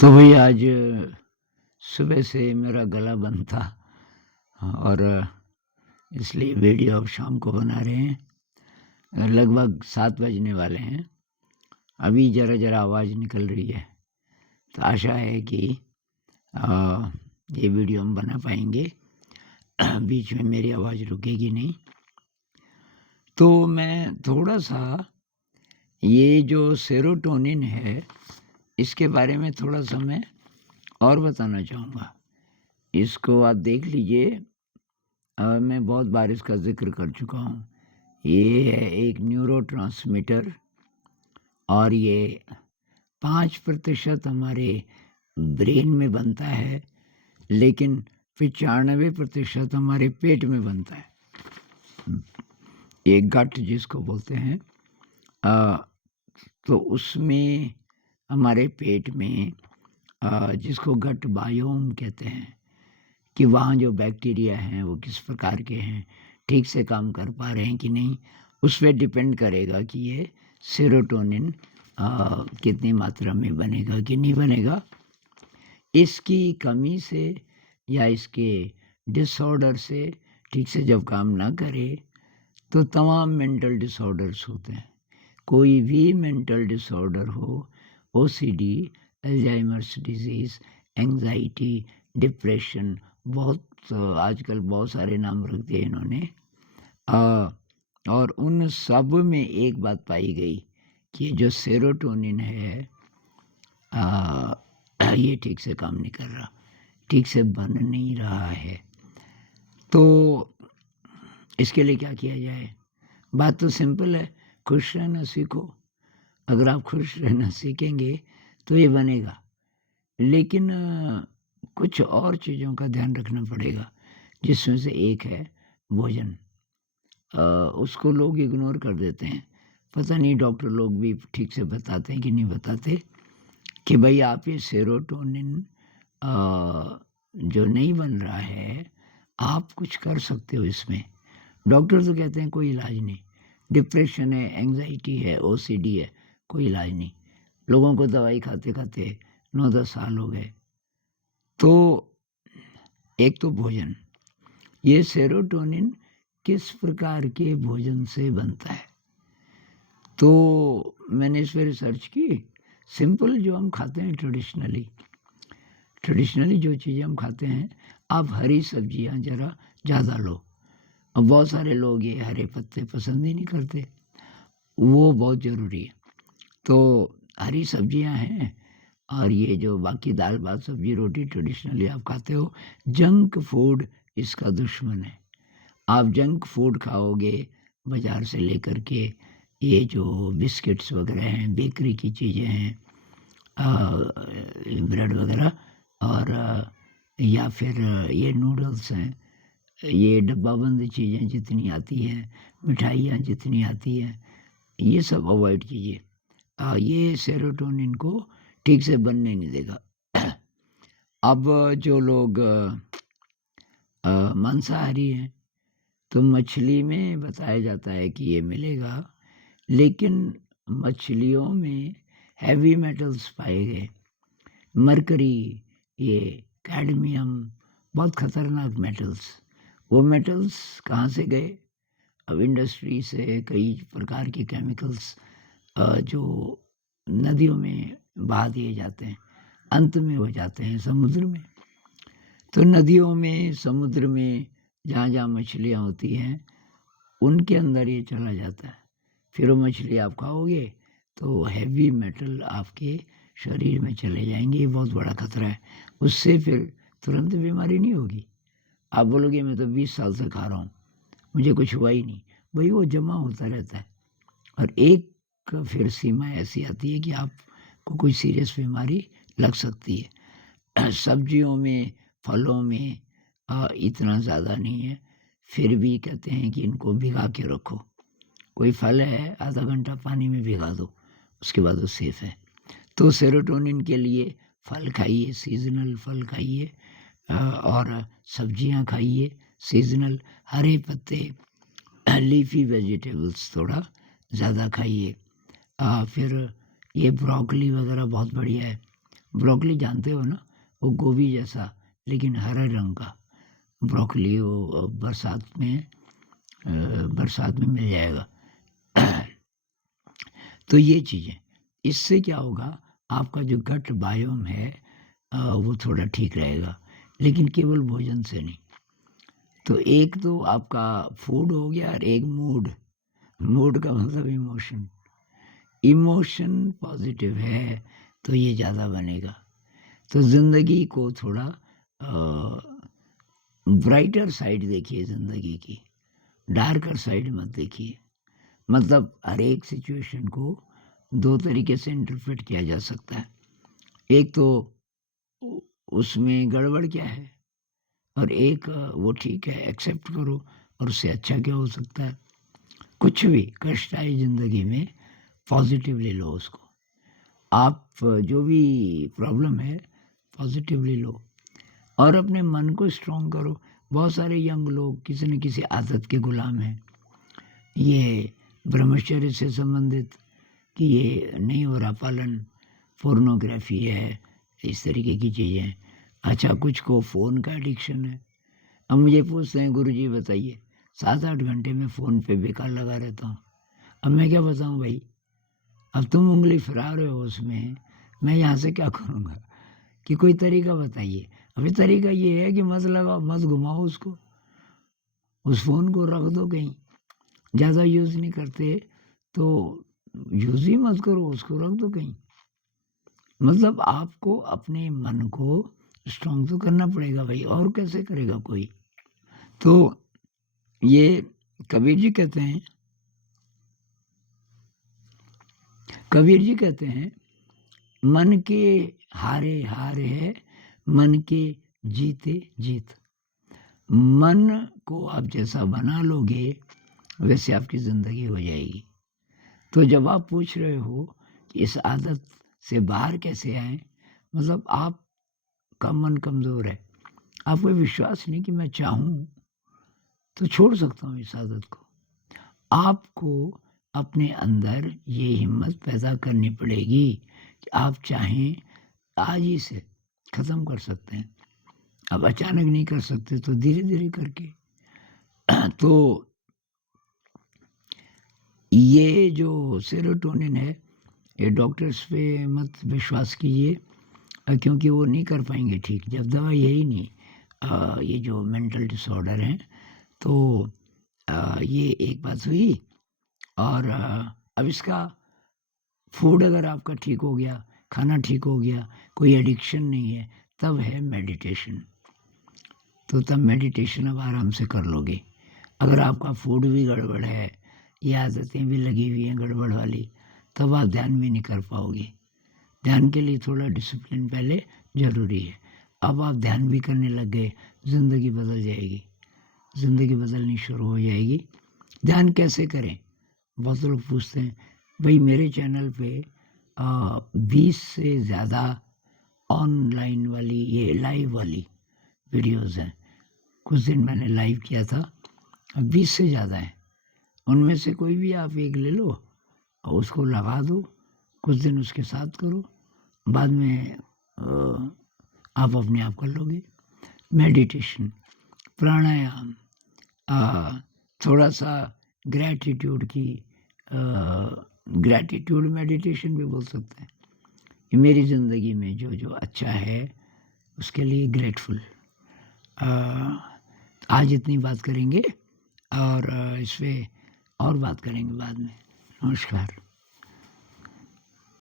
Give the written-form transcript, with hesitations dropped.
तो भई आज सुबह से मेरा गला बंद था। और इसलिए वीडियो अब शाम को बना रहे हैं। लगभग 7 बजने वाले हैं। अभी ज़रा-ज़रा आवाज़ निकल रही है। तो आशा है कि अ, ये वीडियो हम बना पाएँगे। बीच में मेरी आवाज़ रुकेगी नहीं। तो मैं थोड़ा-सा ये जो सेरोटोनिन है, इसके बारे में थोड़ा-सा मैं और बताना चाहूँगा। इसको आप देख लीजिए। मैं बहुत बार इसका ज़िक्र कर चुका हूँ। ये है एक न्यूरोट्रांसमीटर और ये 5% हमारे ब्रेन में बनता है, लेकिन 95% हमारे पेट में बनता है। ये गट जिसको बोलते हैं। अ, तो उसमें हमारे पेट में जिसको गट बायोम कहते हैं कि वहाँ जो बैक्टीरिया हैं वो किस प्रकार के हैं, ठीक से काम कर पा रहे हैं कि नहीं, उस पे डिपेंड करेगा कि ये सेरोटोनिन कितनी मात्रा में बनेगा कि नहीं बनेगा। इसकी कमी से या इसके डिसऑर्डर से ठीक से जब काम ना करे तो तमाम मेंटल डिसऑर्डर्स होते हैं। कोई भी मेंटल डिसऑर्डर हो, OCD, Alzheimer's disease, anxiety, depression, बहुत आजकल बहुत सारे नाम रख दिए इन्होंने। अ, और उन सब में एक बात पाई गई कि जो सेरोटोनिन है ये ठीक से काम नहीं कर रहा, ठीक से बन नहीं रहा है। तो इसके लिए क्या किया जाए? बात तो सिंपल है, खुश रहना सीखो। अगर आप खुश रहना सीखेंगे तो ये बनेगा। लेकिन कुछ और चीज़ों का ध्यान रखना पड़ेगा, जिसमें से एक है भोजन। उसको लोग इग्नोर कर देते हैं। पता नहीं डॉक्टर लोग भी ठीक से बताते हैं कि नहीं बताते कि भई आप ये सेरोटोनिन जो नहीं बन रहा है, आप कुछ कर सकते हो इसमें। डॉक्टर तो कहते हैं कोई इलाज नहीं। डिप्रेशन है, एंग्ज़ायटी है, ओसीडी है, कोई इलाज नहीं। लोगों को दवाई खाते-खाते 9-10 साल हो गए। तो एक तो भोजन, ये सेरोटोनिन किस प्रकार के भोजन से बनता है? तो मैंने इस पे रिसर्च की। सिंपल जो हम खाते हैं ट्रेडिशनली जो चीज़ें हम खाते हैं, आप हरी सब्जियाँ ज़रा ज़्यादा लो। अब बहुत सारे लोग ये हरे पत्ते पसंद ही नहीं करते, वो बहुत ज़रूरी है। तो हरी सब्जियाँ हैं और ये जो बाकी दाल-भात, सब्ज़ी-रोटी ट्रेडिशनली आप खाते हो, जंक फूड इसका दुश्मन है। आप जंक फूड खाओगे बाज़ार से लेकर के, ये जो बिस्किट्स वग़ैरह हैं, बेकरी की चीज़ें हैं, ब्रेड वग़ैरह और या फिर ये नूडल्स हैं, ये डब्बाबंद चीज़ें जितनी आती हैं, मिठाइयाँ जितनी आती हैं, ये सब अवॉइड कीजिए। ये सेरोटोनिन को ठीक से बनने नहीं देगा। अब जो लोग मांसाहारी हैं, तो मछली में बताया जाता है कि ये मिलेगा, लेकिन मछलियों में हेवी मेटल्स पाए गए। मरकरी, ये कैडमियम, बहुत खतरनाक मेटल्स। वो मेटल्स कहाँ से गए? अब इंडस्ट्री से कई प्रकार के केमिकल्स जो नदियों में बहा दिए जाते हैं, अंत में हो जाते हैं समुद्र में। तो नदियों में, समुद्र में जहाँ-जहाँ मछलियाँ होती हैं, उनके अंदर ये चला जाता है। फिर वो मछली आप खाओगे तो हेवी मेटल आपके शरीर में चले जाएँगे, ये बहुत बड़ा खतरा है। उससे फिर तुरंत बीमारी नहीं होगी। आप बोलोगे मैं तो 20 साल से खा रहा हूँ, मुझे कुछ हुआ ही नहीं। भई वो जमा होता रहता है और एक फिर सीमा ऐसी आती है कि आपको कोई सीरियस बीमारी लग सकती है। सब्जियों में, फलों में इतना ज़्यादा नहीं है, फिर भी कहते हैं कि इनको भिगा के रखो। कोई फल है, आधा घंटा पानी में भिगा दो, उसके बाद वो सेफ़ है। तो सेरोटोनिन के लिए फल खाइए, सीज़नल फल खाइए और सब्जियाँ खाइए, सीज़नल हरे पत्ते, लीफ़ी वेजिटेबल्स थोड़ा ज़्यादा खाइए। फिर ये ब्रोकली वग़ैरह बहुत बढ़िया है, ब्रोकली जानते हो ना, वो गोभी जैसा लेकिन हरे रंग का ब्रोकली, वो बरसात में मिल जाएगा। तो ये चीज़ें, इससे क्या होगा, आपका जो गट बायोम है वो थोड़ा ठीक रहेगा, लेकिन केवल भोजन से नहीं। तो एक तो आपका फूड हो गया और एक मूड। मूड का मतलब इमोशन। इमोशन पॉजिटिव है तो ये ज़्यादा बनेगा। तो ज़िंदगी को थोड़ा ब्राइटर साइड देखिए ज़िंदगी की, डार्कर साइड मत देखिए। मतलब हर एक सिचुएशन को दो तरीके से इंटरप्रेट किया जा सकता है। एक तो उ उसमें गड़बड़ क्या है, और एक वो ठीक है, एक्सेप्ट करो, और उससे अच्छा क्या हो सकता है। कुछ भी कष्ट आए ज़िंदगी में, पॉज़िटिवली लो उसको। आप जो भी प्रॉब्लम है, पॉज़िटिवली लो और अपने मन को स्ट्रॉन्ग करो। बहुत सारे यंग लोग किसी न किसी आदत के गुलाम हैं। ये ब्रह्मचर्य से संबंधित कि ये नहीं हो रहा पालन, पोर्नोग्राफ़ी है, इस तरीके की चीज़ें। अच्छा, कुछ को फ़ोन का एडिक्शन है। अब मुझे पूछते हैं, गुरुजी बताइए, 7-8 घंटे में फ़ोन पे बेकार लगा रहता हूँ। अब मैं क्या बताऊँ भाई? अब तुम उँगली फिरा रहे हो उसमें, मैं यहाँ से क्या करूँगा? कि कोई तरीका बताइए। अभी तरीका ये है कि मत लगाओ, मत घुमाओ उसको। उस फ़ोन को रख दो कहीं। ज़्यादा यूज़ नहीं करते तो यूज़ ही मत करो, उसको रख दो कहीं। मतलब आपको अपने मन को स्ट्रॉन्ग तो करना पड़ेगा भाई, और कैसे करेगा कोई? तो ये कबीर जी कहते हैं, मन के हारे हार है, मन के जीते जीत। मन को आप जैसा बना लोगे वैसे आपकी ज़िंदगी हो जाएगी। तो जब आप पूछ रहे हो कि इस आदत से बाहर कैसे आएँ, मतलब आपका मन कमज़ोर है, आपको विश्वास नहीं कि मैं चाहूँ तो छोड़ सकता हूँ इस आदत को। आपको अपने अंदर ये हिम्मत पैदा करनी पड़ेगी कि आप चाहें आज ही से ख़त्म कर सकते हैं। अब अचानक नहीं कर सकते तो धीरे-धीरे करके। तो ये जो सेरोटोनिन है, ये डॉक्टर्स पे मत विश्वास कीजिए, क्योंकि वो नहीं कर पाएँगे ठीक, जब दवा यही नहीं। ये जो मेंटल डिसऑर्डर हैं, तो ये एक बात हुई। और अब इसका फूड अगर आपका ठीक हो गया, खाना ठीक हो गया, कोई एडिक्शन नहीं है, तब है मेडिटेशन। तो तब मेडिटेशन अब आराम से कर लोगे। अगर आपका फूड भी गड़बड़ है, ये आदतें भी लगी हुई हैं गड़बड़ वाली, तब आप ध्यान भी नहीं कर पाओगे। ध्यान के लिए थोड़ा डिसिप्लिन पहले ज़रूरी है। अब आप ध्यान भी करने लग गए, ज़िंदगी बदल जाएगी। ज़िंदगी बदलनी शुरू हो जाएगी। ध्यान कैसे करें? बहुत लोग पूछते हैं। भाई मेरे चैनल पे 20 से ज़्यादा ऑनलाइन वाली, ये लाइव वाली वीडियोज़ हैं। कुछ दिन मैंने लाइव किया था, 20 से ज़्यादा हैं। उनमें से कोई भी आप एक ले लो और उसको लगा दो, कुछ दिन उसके साथ करो, बाद में आप अपने आप कर लोगे। मेडिटेशन, प्राणायाम, थोड़ा-सा ग्रैटिट्यूड की, ग्रैटिट्यूड मेडिटेशन भी बोल सकते हैं कि मेरी ज़िंदगी में जो-जो अच्छा है उसके लिए ग्रेटफुल। आज इतनी बात करेंगे और इस पे और बात करेंगे बाद में। नमस्कार।